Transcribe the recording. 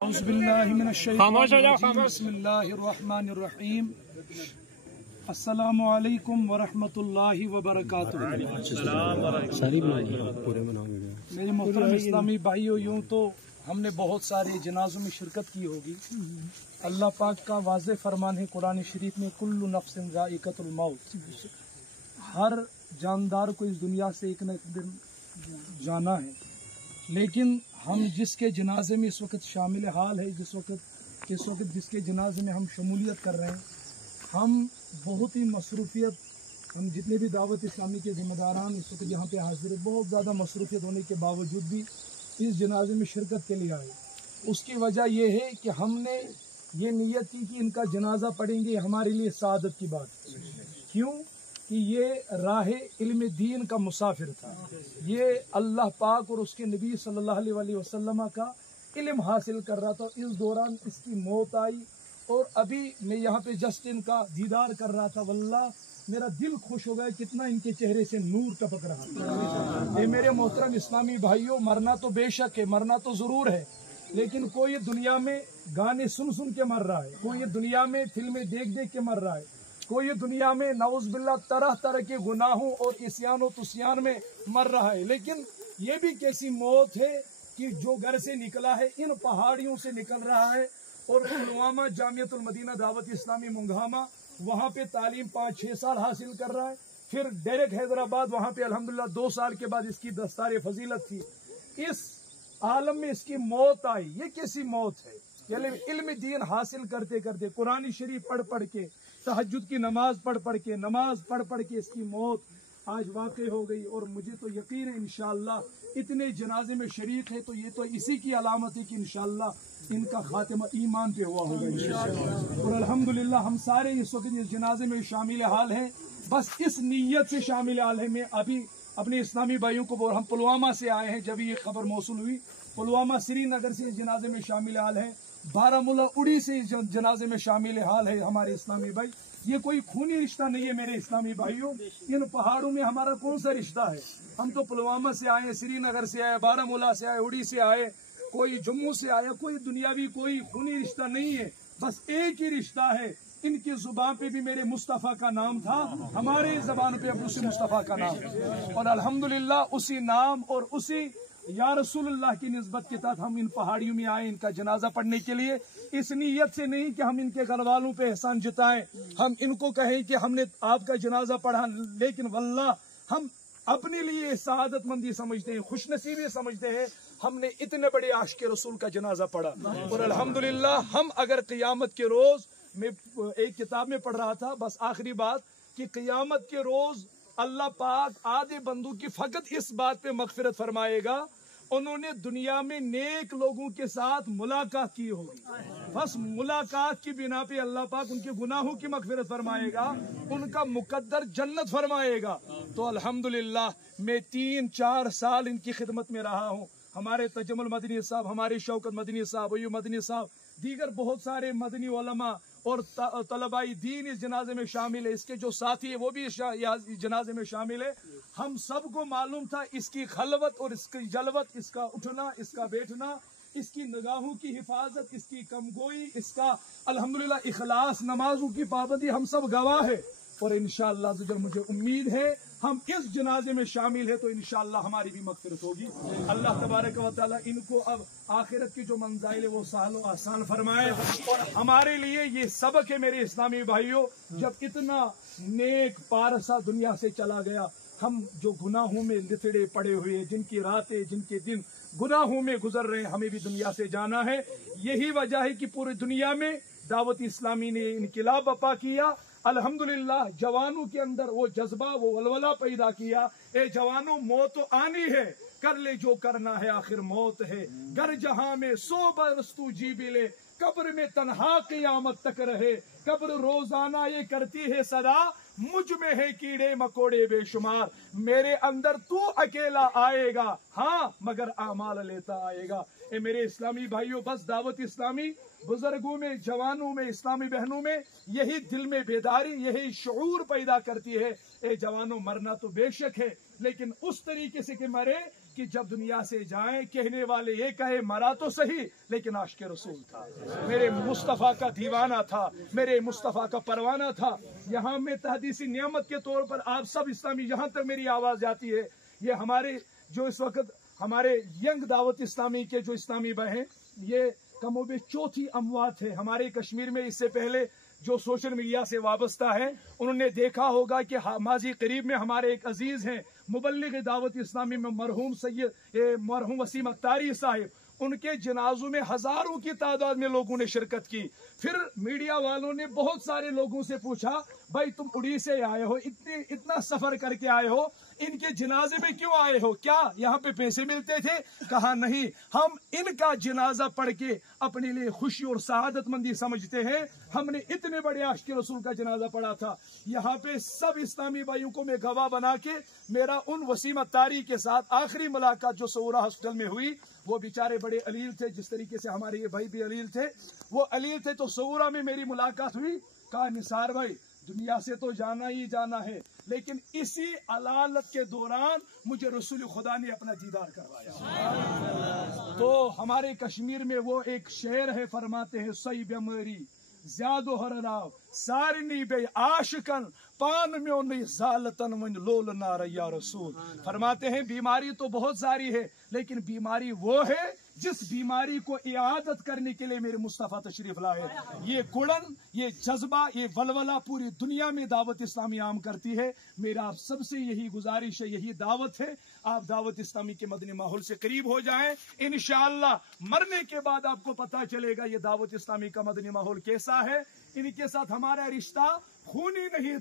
बिस्मिल्लाहिर्रहमानिर्रहीम। अस्सलामु अलैकुम वरहमतुल्लाहि वबरकातुहू। मेरे मोहतरम इस्लामी भाइयों, यूँ तो हमने बहुत सारे जनाजों में शिरकत की होगी। अल्लाह पाक का वाज़े फरमान है कुरान शरीफ में, कुल्लु नफ्सिन ज़ाइक़तुल मौत, हर जानदार को इस दुनिया से एक न एक दिन जाना है। लेकिन हम जिसके जनाजे में इस वक्त शामिल हाल है, इस वक्त जिसके जनाजे में हम शमूलियत कर रहे हैं, हम बहुत ही मसरूफियत, हम जितने भी दावत इस्लामी के ज़िम्मेदारान इस वक्त यहाँ पे हाजिर है, बहुत ज़्यादा मसरूफियत होने के बावजूद भी इस जनाजे में शिरकत के लिए आए। उसकी वजह यह है कि हमने ये नीयत की कि इनका जनाजा पढ़ेंगे, हमारे लिए सादत की बात। क्यों कि ये राह इल्म दीन का मुसाफिर था, ये अल्लाह पाक और उसके नबी सल्लल्लाहु अलैहि वसल्लम का इल्म हासिल कर रहा था। इस दौरान इसकी मौत आई और अभी मैं यहाँ पे जस्ट इनका दीदार कर रहा था। वल्लाह मेरा दिल खुश हो गया, कितना इनके चेहरे से नूर टपक रहा था। ये मेरे मोहतरम इस्लामी भाइयों, मरना तो बेशक है, मरना तो जरूर है, लेकिन कोई दुनिया में गाने सुन सुन के मर रहा है, कोई दुनिया में फिल्में देख देख के मर रहा है, कोई दुनिया में नाउज़ुबिल्लाह तरह तरह के गुनाहों और इस्यान और तुस्यान में मर रहा है। लेकिन ये भी कैसी मौत है कि जो घर से निकला है, इन पहाड़ियों से निकल रहा है और पुलवामा जामियतुल मदीना दावत इस्लामी मुंगामा, वहाँ पे तालीम 5-6 साल हासिल कर रहा है। फिर डायरेक्ट हैदराबाद, वहाँ पे अल्हम्दुलिल्लाह 2 साल के बाद इसकी दस्तार फजीलत थी। इस आलम में इसकी मौत आई। ये कैसी मौत है? इल्म दीन हासिल करते करते, कुरान शरीफ पढ़ पढ़ के, तहज्जुद की नमाज पढ़ पढ़ के इसकी मौत आज वाक़ई हो गई। और मुझे तो यकीन है इंशाअल्लाह इतने जनाजे में शरीक है तो ये तो इसी की अलामत है कि इंशाअल्लाह इनका खातिमा ईमान पे हुआ होगा इंशाअल्लाह। और अल्हम्दुलिल्लाह हम सारे इस वक्त इस जनाजे में शामिल हाल हैं, बस इस नीयत से शामिल हाल है। मैं अभी अपने इस्लामी भाइयों को हम पुलवामा से आए हैं, जब ये खबर मौसूल हुई, पुलवामा श्रीनगर से इस जनाजे में शामिल हाल है, बारामूला उड़ी से इस जनाजे में शामिल हाल है हमारे इस्लामी भाई। ये कोई खूनी रिश्ता नहीं है मेरे इस्लामी भाइयों। इन पहाड़ों में हमारा कौन सा रिश्ता है? हम तो पुलवामा से आए, श्रीनगर से आए, बारामूला से आए, उड़ी से आए, कोई जम्मू से आया, कोई दुनियावी कोई खूनी रिश्ता नहीं है, बस एक ही रिश्ता है। इनकी जुबान पे भी मेरे मुस्तफ़ा का नाम था, हमारे जबान पे अब उसी मुस्तफ़ा का नाम, और अल्हम्दुलिल्लाह उसी नाम और उसी या रसूलुल्लाह की निस्बत के तहत हम इन पहाड़ियों में आए इनका जनाजा पढ़ने के लिए। इस नीयत से नहीं कि हम इनके घर वालों पे एहसान जताएं, हम इनको कहें कि हमने आपका जनाजा पढ़ा, लेकिन वल्लाह हम अपने लिए सआदतमंदी समझते हैं, खुशनसीबी समझते हैं, हमने इतने बड़े आशिक़ रसूल का जनाजा पढ़ा। और अल्हम्दुलिल्लाह हम अगर क़यामत के रोज, मैं एक किताब में पढ़ रहा था, बस आखिरी बात, कि क़यामत के रोज अल्लाह पाक आधे बंदों की फकत इस बात पे मग़फ़िरत फरमाएगा, उन्होंने दुनिया में नेक लोगों के साथ मुलाकात की होगी, बस मुलाकात की बिना पे अल्लाह पाक उनके गुनाहों की मग़फ़िरत फरमाएगा, उनका मुकद्दर जन्नत फरमाएगा। तो अल्हम्दुलिल्लाह मैं 3-4 साल इनकी खिदमत में रहा हूँ। हमारे तजम्मुल मदनी साहब, हमारे शौकत मदनी साहब, अय्यूब मदनी साहब, दीगर बहुत सारे मदनी उलमा और तलबाई दीन इस जनाजे में शामिल है। इसके जो साथी है वो भी इस जनाजे में शामिल है। हम सबको मालूम था इसकी खलवत और इसकी जलवत, इसका उठना, इसका बैठना, इसकी निगाहों की हिफाजत, इसकी कमगोई, इसका अल्हम्दुलिल्लाह इखलास, नमाजों की पाबंदी, हम सब गवाह है। और इंशाअल्लाह जब मुझे उम्मीद है हम इस जनाजे में शामिल है तो इंशाअल्लाह हमारी भी मग़फ़िरत होगी। अल्लाह तबारक व तआला इनको अब आखिरत की जो मंज़िल है वो सहल व आसान फरमाए। और हमारे लिए ये सबक है मेरे इस्लामी भाइयों, जब इतना नेक पारसा दुनिया से चला गया, हम जो गुनाहों में लिथड़े पड़े हुए, जिनकी रातें जिनके दिन गुनाहों में गुजर रहे हैं, हमें भी दुनिया से जाना है। यही वजह है कि पूरी दुनिया में दावत इस्लामी ने इनकिलाब बपा किया। अल्हम्दुलिल्लाह जवानों के अंदर वो जज्बा, वो वलवला पैदा किया। ए जवानों, मौत तो आनी है, कर ले जो करना है, आखिर मौत है। गर जहां में 100 बरस तू जी भी ले, कब्र में तन्हा क़यामत तक रहे। कब्र रोजाना ये करती है सदा, मुझ में है कीड़े मकोड़े बेशुमार। मेरे अंदर तू अकेला आएगा, हाँ मगर आमाल लेता आएगा। اے میرے اسلامی بھائیوں، بس دعوت اسلامی بزرگوں میں، جوانوں میں، اسلامی بہنوں میں یہی دل میں بیداری، یہی شعور پیدا کرتی ہے۔ اے جوانوں، مرنا تو بے شک ہے، لیکن اس طریقے سے کہ مرے کہ جب دنیا سے جائیں کہنے والے یہ کہے مرا تو صحیح لیکن عاشق رسول تھا، میرے مصطفیٰ کا دیوانہ تھا، میرے مصطفیٰ کا پروانہ تھا۔ یہاں میں تحدیثی نعمت کے طور پر آپ سب اسلامی، جہاں تک میری آواز جاتی ہے، یہ ہمارے جو اس وقت ہمارے ینگ دعوت اسلامی کے جو اسلامی بھائی ہیں، یہ کم و بیش چوتھی اموات ہے ہمارے کشمیر میں۔ اس سے پہلے جو سوشل میڈیا سے وابستہ ہیں انہوں نے دیکھا ہوگا کہ ماضی قریب میں ہمارے ایک عزیز ہیں مبلغ دعوت اسلامی میں مرحوم وسیم اختاری صاحب، ان کے جنازوں میں ہزاروں کی تعداد میں لوگوں نے شرکت کی۔ پھر میڈیا والوں نے بہت سارے لوگوں سے پوچھا بھائی تم اڑیسہ سے آئے ہو، اتنا سفر کر کے آئے ہو، ان کے جنازے میں کیوں آئے ہو؟ کیا یہاں پہ پیسے ملتے تھے؟ کہا نہیں، ہم ان کا جنازہ پڑھ کے اپنے لیے خوشی اور سعادت مندی سمجھتے ہیں۔ ہم نے اتنے بڑے عاشق رسول کا جنازہ پڑھا تھا۔ یہاں پہ سب اسلامی بھائیوں کو میں گواہ بنا کے میرا ان وسیم اختاری کے ساتھ آخری ملاقات جو سورا ہاسپٹل میں ہوئی، وہ بیچارے بڑے علیل تھے، جس طریقے سے ہمارے یہ بھائی بھی علیل تھے، وہ علیل تھے۔ تو سورا میں میری ملاقات ہوئی، کہا نثار بھائی دنیا سے تو جانا ہی جانا ہے، لیکن اسی علالت کے دوران مجھے رسول خدا نے اپنا دیدار کروایا۔ تو ہمارے کشمیر میں وہ ایک شعر ہے، فرماتے ہیں سئی بیماری زیادو ہر راو سارنی بے عاشقن پان میں نہیں زالتن ون لول نار یا رسول۔ فرماتے ہیں بیماری تو بہت ساری ہے، لیکن بیماری وہ ہے جس بیماری کو اعادت کرنے کے لیے میرے مصطفیٰ تشریف لائے۔ یہ کڑن، یہ جذبہ، یہ ولولہ پوری دنیا میں دعوت اسلامی عام کرتی ہے۔ میرا آپ سب سے یہی گزارش ہے، یہی دعوت ہے، آپ دعوت اسلامی کے مدنی ماحول سے قریب ہو جائیں۔ انشاءاللہ مرنے کے بعد آپ کو پتہ چلے گا یہ دعوت اسلامی کا مدنی ماحول کیسا ہے۔ ان کے ساتھ ہمارا رشتہ خونی نہیں